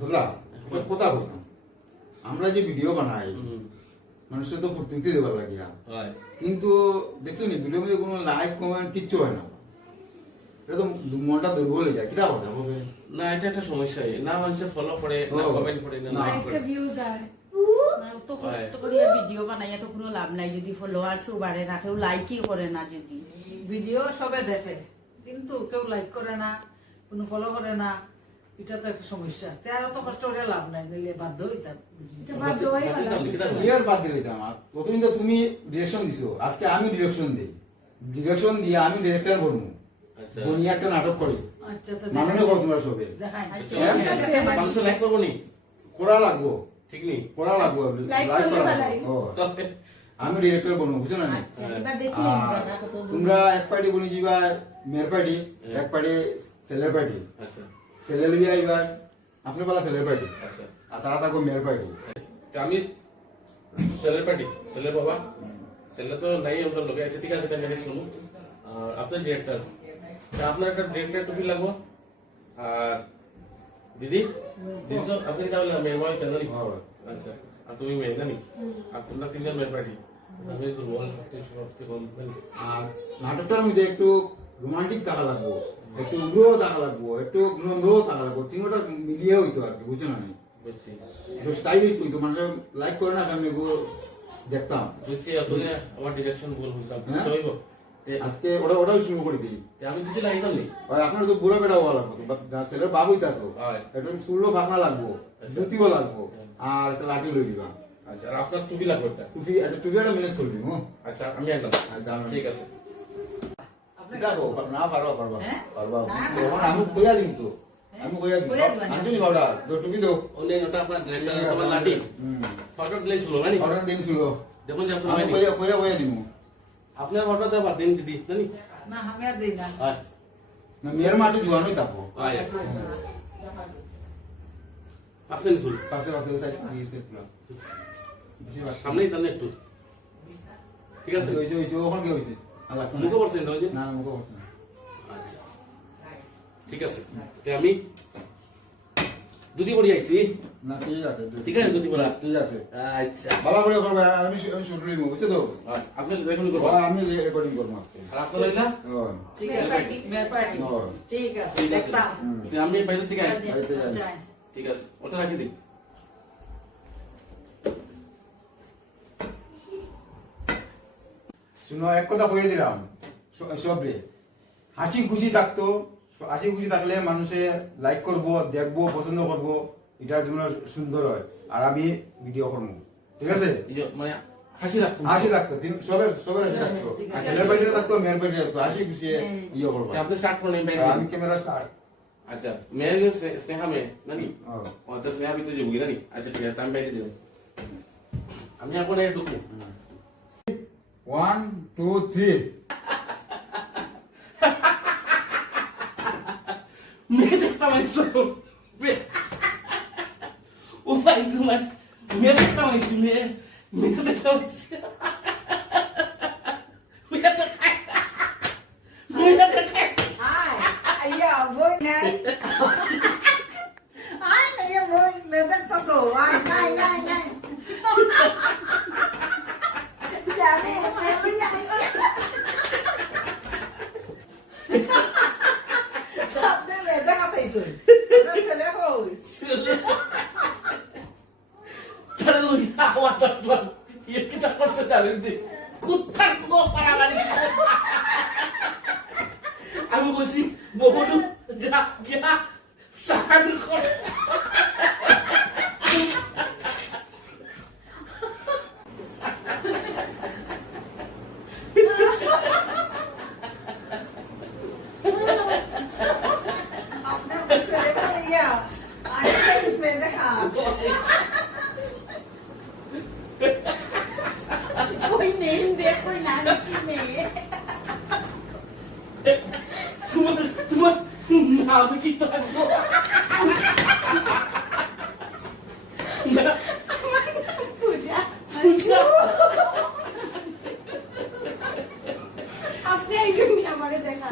বুঝলা কথা বলতাম আমরা যে ভিডিও বানাই মানুষের তো ফুর্তি দেবার লাগিয়া কিন্তু দেখছো নি ভিডিও মধ্যে কোনো লাইক কমেন্ট কিচ্ছু হয় না, এটা তো মনটা দুর্বল হয়ে যায়। কিটা কথা বলবে না, এটা একটা সমস্যা, না মানুষে ফলো করে না কমেন্ট করে না লাইক করে ভিউজ আয় তো কষ্ট করিয়া ভিডিও বানাইয়া তো কোনো লাভ নাই যদি ফলোয়ার্সও বাড়ে না, কেউ লাইকই করে না। যদি ভিডিও সবে দেখে কিন্তু কেউ লাইক করে না, কোনো ফলো করে না, এটা তো একটা সমস্যা। তার তো কষ্ট করে লাভ নাই, নিলে বাধ্য হইতাম। এটা বাধ্য হই ইয়ার বাদ দিলে আমার প্রথমে তো তুমি ডিরেকশন দিছো, আজকে আমি ডিরেকশন দেই, ডিরেকশন দিয়ে আমি ডিরেক্টর বলবো। আচ্ছা বনি একটা নাটক করি, আচ্ছা তো মাননে করো তোমরা সবে দেখাই। মানুষ লাইক করবো নি, করা লাগবো, ঠিক নি করা লাগবো, Like লাইক করলে করা ভালাই। লাগবো। ও, আমি ডিরেক্টর বলবো, বুঝছো না? আচ্ছা, এবার দেখি দাদা কত দূর। তোমরা এক পার্টি বনি যাবা মেয়ের পার্টি, এক পার্টি ছেলের পার্টি, আচ্ছা ছেলে লিয়ে আইবা আপনার বেলা ছেলের পার্টি, আচ্ছা আর তারা থাকবো মেয়ের পার্টি। আমি ছেলের পার্টি, ছেলের বাবা, ছেলে তো নাই ওটার লোকে আছে, ঠিক আছে আমি শুনুন। আর আপনার ডিরেক্টর, আপনার একটা ডিরেক্টর টুপি লাগবো। আর দিদি, দিদি তো আপনি তাহলে মেয়ের বাবা কেন নি? আচ্ছা, আর তুমি মেয়ে জানি, আর তোমরা তিনজন মেয়ের পার্টি, আমি দুর্বল সবচেয়ে কম। আর নাটকটার মধ্যে একটু রোমান্টিক থাকা লাগবো, একটু উগ্রও থাকা লাগবো, একটু নম্রও থাকা লাগবো, তিনটা মিলিয়ে হইতো আর কি, বুঝছো না? বুঝছি একটু স্টাইলিশ হইতো, মানুষের লাইক করে না, আমি এগুলো দেখতাম। বুঝছি, আপনি আমার ডিরেকশন ভুল বুঝলাম। হ্যাঁ? সইব আজকে ওটাও শুরু করে দিই। আমি দিদি লাগাইতাম নি। আর আপনার তো বুড়ো বেড়া হওয়া লাগবো, ছেলের বাবুই থাকতো, হয়। একটু চুলও ফাঁকনা লাগবো, জুতিও লাগবো, আর একটা লাঠি লই দিবা। আচ্ছা, আর আপনার টুপি লাগবে একটা। টুপি, আচ্ছা টুপি একটা ম্যানেজ করবি। আচ্ছা, আমি একদম আচ্ছা, ঠিক আছে। দেখো না পারবা পারবা হ্যাঁ? পারবা, না, এখন না। আমি কইয়া দিন তো, আমি কইয়া দিন কইয়া দিবা না। আন্টনি বাউডার তো টুপি দাও। ওনে ওটা আপনার ড্রেসটা তোমার লাঠি ফটো দিলে ছিল না নি? অর্ডার দিন ছিল, দেখুন যে আমি আপনার কইয়া দিমু। আপনার ফটো দেওয়া বাদ দিন দিদি জানি। না আমি আর দেই না। হয় না মেয়ের মাটি জোয়ানোই থাকবো। হয় পাচ্ছেন ফুল পাশে পাশে সাইড দিয়েছে পুরো বেশি বাস সামনেই তাহলে একটু ঠিক আছে। হইছে হইছে ওখান কি হইছে আল্লাহ কোন মুখে পড়ছেন তো? না না মুখে পড়ছে না। আচ্ছা ঠিক আছে, তে আমি দুধি পড়ি আইছি। না ঠিক আছে ঠিক আছে, দুধি পড়া ঠিক আছে আচ্ছা। ভালো করে করবে, আমি শুট লিখবো, বুঝছো তো? হয়, আপনি রেকর্ডিং করবো আমি রেকর্ডিং করবো আজকে। আর আপনার লইলা ঠিক আছে মেয়ের পার্টি ঠিক আছে ঠিক আছে। দেখতাম। তে আমি বাইরে থেকে আই। বাড়িতে যাই। যাই। ঠিক আছে, ওটা রাখি দিই। শুনো এক কথা কইয়ে দিলাম সবরে, হাসি খুশি থাকতো, হাসি খুশি থাকলে মানুষে লাইক করব, দেখবো, পছন্দ করব, এটার জন্য সুন্দর হয়। আর আমি ভিডিও করবো, ঠিক আছে? এই যে মানে হাসি রাখবো। হাসি থাকতো, সবের সবের হাসি থাকতো, ঠিক আছে। ছেলের বাড়িতে থাকতো, মেয়ের বাড়িতে থাকতো, হাসি খুশি ইয়ে করবো। তে আপনি স্টার্ট করেন বাইরে। আমি ক্যামেরা স্টার্ট। আচ্ছা, মেয়ে স্নেহা মেয়ে নানি ও তো স্নেহা ভিতরে যাবো নানি। আচ্ছা ঠিক আছে, আমি বাইরে দিব। আমি এখন এই ঢুকবো। 1 2 3 মেয়ে দেখতাম আইসো। ও মাই গড, মেয়ে দেখতাম আইসি, মেয়ে দেখতাম আইসি। আয় আইয়া বই নাই। আয় আইয়া বই মেয়েদের তো আয় নাই নাই নাই। জানে আইয়া আপনি মেয়েদের কথাইছো। ছেলে কই? তাহলে লই আওয়াজ আসলাম। কি কিটা করছে জানেন নি? কুত্তা কো পারাবালি। আমি বলছি বহুদু যা গিয়া সাহান করে। আপনার ছেলে কইয়া আইয়া মেয়েদের হাত। কই নেই দেখো না চিনে তোমার নাম কি থাকবো? পূজা আপনি এই জন্য আমারে দেখা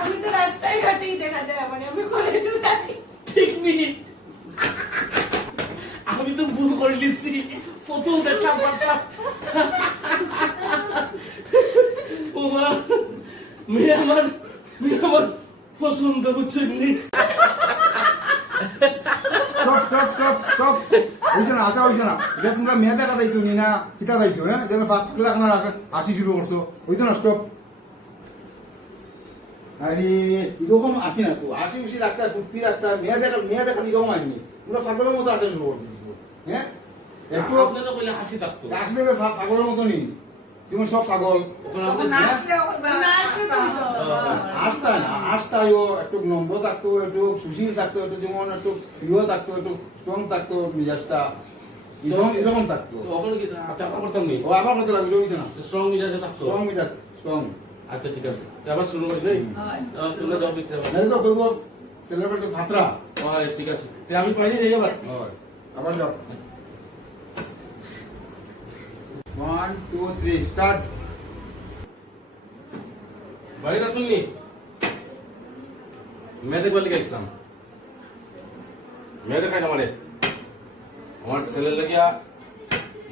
আমি তো রাস্তায় রাস্তাঘাটেই দেখা যায় মানে আমি কলেজে যাই। ঠিক নেই, আমি তো ভুল করে লিখছি, ফটো দেখলাম পারতাম। ও মা, মেয়ে আমার পছন্দ বুঝছেন নি। স্টপ স্টপ স্টপ স্টপ, হইছে না, আশা হইছে না। এটা তোমরা মেয়ে দেখা দাইছো নি না কিতা দাইছো? হ্যাঁ, যেন ফার্স্ট ক্লাস আপনার আসি শুরু করছো, হইতো না? স্টপ। আরে এরকম আসি না তো, আসি বেশি ডাক্তার ফুর্তি ডাক্তার মেয়ে দেখা এরকম আইনি, তোমরা পাগলের মতো আসা শুরু করছো। হ্যাঁ, একটু আপনারা কইলে হাসি থাকতো। আসলে পাগলের মতো নি, যেমন সব পাগল। ওখানে তখন আমাদের- না আসলেও না আসলে তো হইতো। আসতা না, আসতাইও একটু নম্র থাকতো, একটু সুশীল থাকতো, একটু যেমন একটু প্রিয় থাকতো, একটু স্ট্রং থাকতো, মেজাজটা এরকম থাকতো। তো ওখানে কি চাপা করতাম নি? ও আবার কথা লাগলো, হইছে না? স্ট্রং মিজাজে থাকতো। স্ট্রং মেজাজ, স্ট্রং। আচ্ছা ঠিক আছে, তো আবার শুরু করি ভাই। তোমরা জব দিতে হবে। নাহলে তো কইব সেলিব্রেট তো ভাতরা। হয় ঠিক আছে, তো আমি পাইনি যাই আবার। হয়, আবার যাও। 1 2 3 স্টার্ট। বাড়ি না শুননি, মেয়ে দেখবার লিখে ইসলাম, মেয়ে দেখাই আমারে, আমার ছেলে লাগিয়া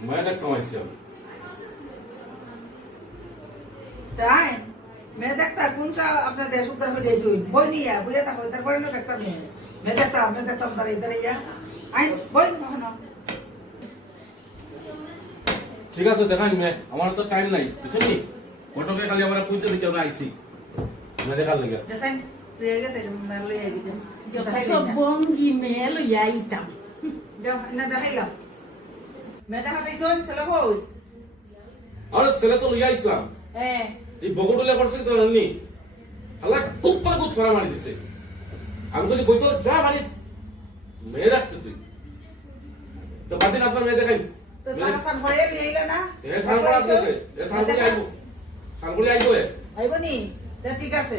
মেয়ে দেখ কমাইছে। তাই মেয়ে দেখতাম কোনটা আপনার দেশ উদ্ধার করে দিয়েছে বই নিয়ে বুঝে থাকো তারপরে না দেখতাম মেয়ে দেখতাম তার ইধার ইয়া আইন বই কখনো ঠিক আছে দেখাই মেয়ে, আমার তো টাইম নাই বুঝলি, ফটোকে খালি আমরা পুঁছে দিতে আমরা আইছি মেয়ে দেখার লেগে। দেখাই রেগে গেছে মেলে এই যত সব বঙ্গি মেয়ে লইয়া আইতাম। যাও না দেখাইলাম মেয়ে দেখা দিয়েছেন ছেলে বই আমার ছেলে তো লইয়া ইসলাম, হ্যাঁ এই বগটুলে করছে তো জানি আল্লাহ খুব করে খুব ছড়া মারি দিছে। আমি তো বই তো যা মারি মেয়ে রাখতে তুই তো বাদিন আপনার মেয়ে দেখাই। তো তারা সান ভরে নিয়ে না এ সানগুলি আসছে, এ সানগুলি আইবো, সানগুলি আইবো। আইবনি ঠিক আছে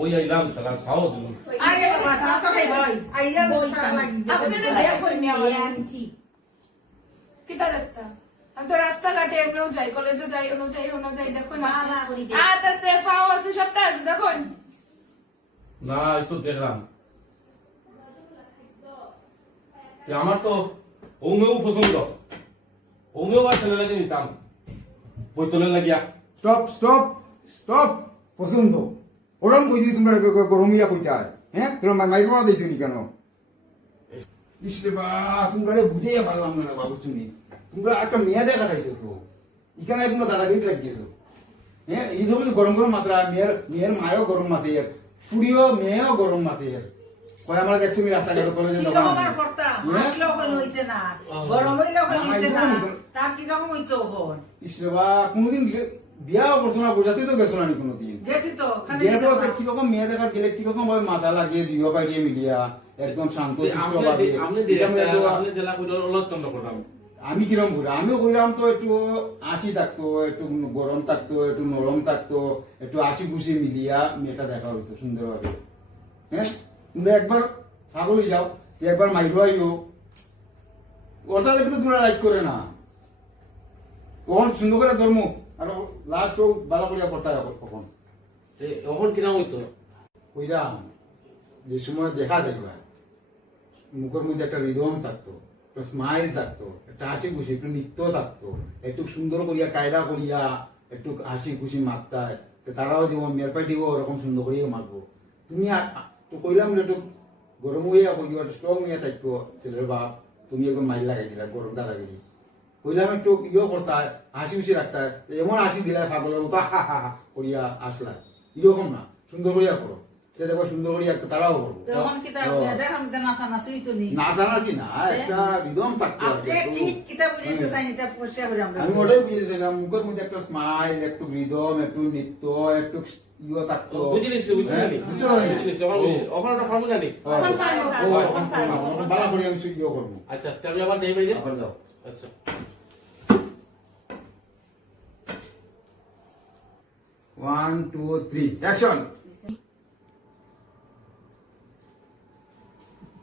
ওই আইলাম সালা সাও দিল। আরে বাবা সা তো খাই ভাই আইয়া সারা লাগি আপনাদের ভাইয়া করে নিয়ে আমার আনছি কিতা দেখতা আমি তো রাস্তাঘাটে এমনিও যাই, কলেজে যাই, অন্য যাই দেখো না। বাবা করে দে। আর তার সেফাও আছে, সবটা আছে দেখুন। না একটু দেখলাম আমার তো ওমেও পছন্দ, ওমেও আর ছেলে লাগে নিতাম বইতলে লাগিয়া। Stop stop stop. পছন্দ ওরম কইছি তোমরা গরমিয়া কইতা? হ্যাঁ, তোমরা মাইক্রো দিছো নি কেন? ইসরে বা তোমরা বুঝাইয়া পারলাম না বাবু, তুমি তোমরা একটা মেয়ে দেখা খাইছো তো, এখানে তোমরা দাদাগিরি লাগিয়েছো। হ্যাঁ, এই ধরনের গরম গরম মাত্রা, মেয়ের মায়ও গরম মাতে, ফুড়িও মেয়েও গরম মাতে। কয় আমরা দেখছি রাস্তাঘাট কলেজে কি রকম আর করতাম আসলেও কই হইছে না গরম হইলেও কই হইছে না তার কি রকম হইতো হন ইসরে বা কোনোদিন বিয়া করছো না, বোঝাতে তো গেছো না নি কোনোদিন? গেছি তো খালি গেছো তো, কিরকম মেয়ে দেখা গেলে কিরকম ভাবে মাথা লাগিয়ে দিও পাইয়ে মিলিয়া একদম শান্ত শিষ্ট ভাবে। আপনি জেলা কইরা অলতন্ড করলাম। আমি কিরম ঘুরে, আমিও ঘুরাম তো একটু আসি থাকতো, একটু গরম থাকতো, একটু নরম থাকতো, একটু আসি খুশি মিলিয়া মেয়েটা দেখা হইতো সুন্দর ভাবে। হ্যাঁ, তোমরা একবার ছাগলই যাও, একবার মাইরো আইও, ওটা দেখে তো তোমরা লাইক করে না। তখন সুন্দর করে ধর্ম আর লাস্ট বালা করিয়া করতে হয় কখন এখন কিরম হইতো? কইরাম যে সময় দেখা দেখবা মুখের মধ্যে একটা রিদম থাকতো, একটা স্মাইল থাকতো, একটা হাসি খুশি, একটু নৃত্য থাকতো, একটু সুন্দর করিয়া কায়দা করিয়া একটু হাসি খুশি মারতায়, তারাও যেমন মেয়ের পাইটিও ওরকম সুন্দর করিয়া মারবো। তুমি তো কইলাম যে একটু গরম হইয়া কইও, একটু স্ট্রং হইয়া থাকতো ছেলের বাপ, তুমি এখন মাইল লাগাই দিলা গরম দাদাগিরি। কইলাম একটু ইয়ে করতা, হাসি খুশি রাখতা, এমন হাসি দিলা পাগলের মতো হা হা হা করিয়া আসলা, এরকম না, সুন্দর করিয়া করো, দেখো সুন্দর করিয়া তারাও করবো। তখন কি তার দেখাম নাচা নাচি তো নি নাচানাচি না, একটা রিদম থাকতো আর কি, আপনি একটু- ঠিক কিতা বুঝিতে চাই এটা পরিষ্কার করে আমরা আমি ওটাই বুঝেছিলাম, মুখের মধ্যে একটা স্মাইল, একটু রিদম, একটু নৃত্য, একটু ইয়ে থাকতো। বুঝি নিছি, বুঝি হ্যাঁ, নি। বুঝছো না? বুঝি নিছি, ওখানে ওটা ফার্মু জানি। এখন পারবো, এখন পারবো। বালা করে আমি ইয়ে করবো। আচ্ছা, তো আমি আবার যাই বাইরে। আবার যাও। আচ্ছা। 1 2 3 অ্যাকশন।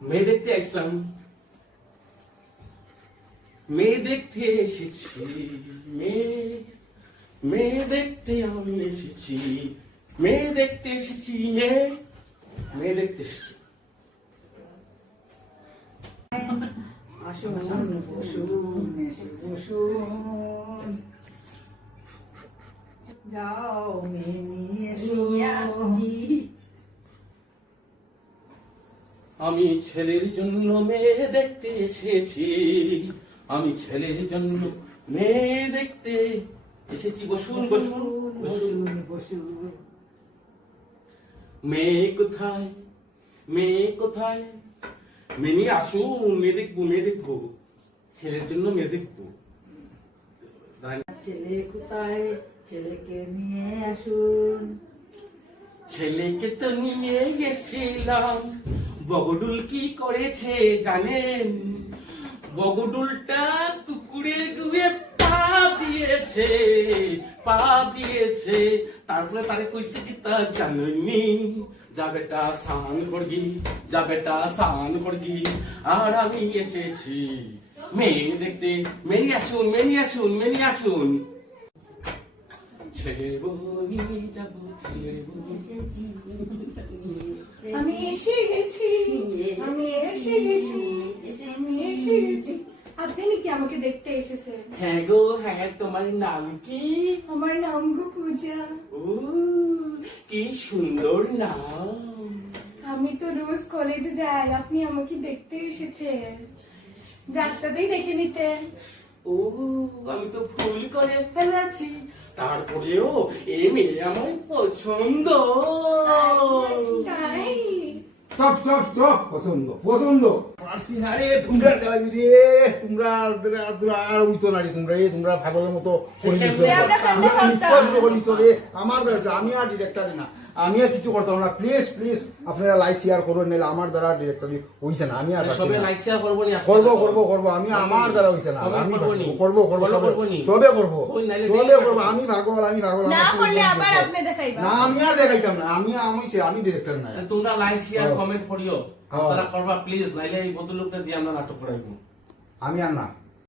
মেয়ে দেখতে আসলাম, মেয়ে দেখতে এসেছি, মেয়ে দেখতে আমি এসেছি, মেয়ে দেখতে এসেছি, মেয়ে দেখতে এসেছি। আসুন বসুন এসে বসুন, যাও মেয়ে নিয়ে এসো। আমি ছেলের জন্য মেয়ে দেখতে এসেছি, আমি ছেলের জন্য মেয়ে দেখতে এসেছি। বসুন বসুন বসুন। বসুন মেয়ে কোথায়, মেয়ে কোথায়? মেয়ে নিয়ে আসুন, মেয়ে দেখবো, মেয়ে দেখবো, ছেলের জন্য মেয়ে দেখবো। ছেলে কোথায়, ছেলেকে নিয়ে আসুন। ছেলেকে তো নিয়ে গেছিলাম, বগডুল কি করেছে জানেন? বগডুলটা কুকুরে ডুবে পা দিয়েছে, পা দিয়েছে। তারপরে তারে কইছে কি তা জানেননি? যা বেটা সান করগি, যা বেটা সান করগি। আর আমি এসেছি মেয়ে দেখতে। মেয়ে আসুন, মেয়ে আসুন, মেয়ে আসুন। ছেলে বনি যাবো, ছেলে বনি। আমি এসে গেছি, আমি এসে গেছি, আমি এসে গেছি। আপনি নাকি আমাকে দেখতে এসেছেন? হ্যাঁ গো হ্যাঁ, তোমার নাম কি? আমার নাম গো পূজা। ও কি সুন্দর নাম। আমি তো রোজ কলেজে যাই, আপনি আমাকে দেখতে এসেছেন, রাস্তাতেই দেখে নিতেন। ও আমি তো ভুল করে ফেলেছি, তারপরেও এই মেয়ে আমার পছন্দ। তাই স্টপ স্টপ স্টপ, পছন্দ পছন্দ পারছি না রে তোমরা গালি রে, তোমরা আর উইতো না রে, তোমরা রে তোমরা ভাগলের মতো করে দিছো। আমরা কেমনে তোমরা করতাম? নিশ্চয় শুরু করে দিছো রে। আমার দ্বারা আমি আর ডিরেক্টর না, আমি আর কিছু করতাম না। প্লিজ প্লিজ আপনারা লাইক শেয়ার করুন, নাহলে আমার দ্বারা ডিরেক্টরি হইছে না। আমি আর পারছি সবে না। লাইক শেয়ার করবো নি? করবো করবো করবো, আমি আমার দ্বারা হইছে না। Comment আমি করবো নি? করবো করবো Follow সবে করবো নি? সবে করবো ওই নাইলে সবে দেখে করবো। রাখবো। আমি পাগল, আমি পাগল। না আমার করলে কোনো আবার কোনো আপনি দেখাইবা। না, আমি আর দেখাইতাম না। আমি ডিরেক্টর না। তোমরা লাইক শেয়ার হ্যাঁ। কমেন্ট করিও, হ্যাঁ। আপনারা করবা প্লিজ, নাইলে এই বদলুকটা দিয়ে আমরা নাটক করাইবো। আমি আর না।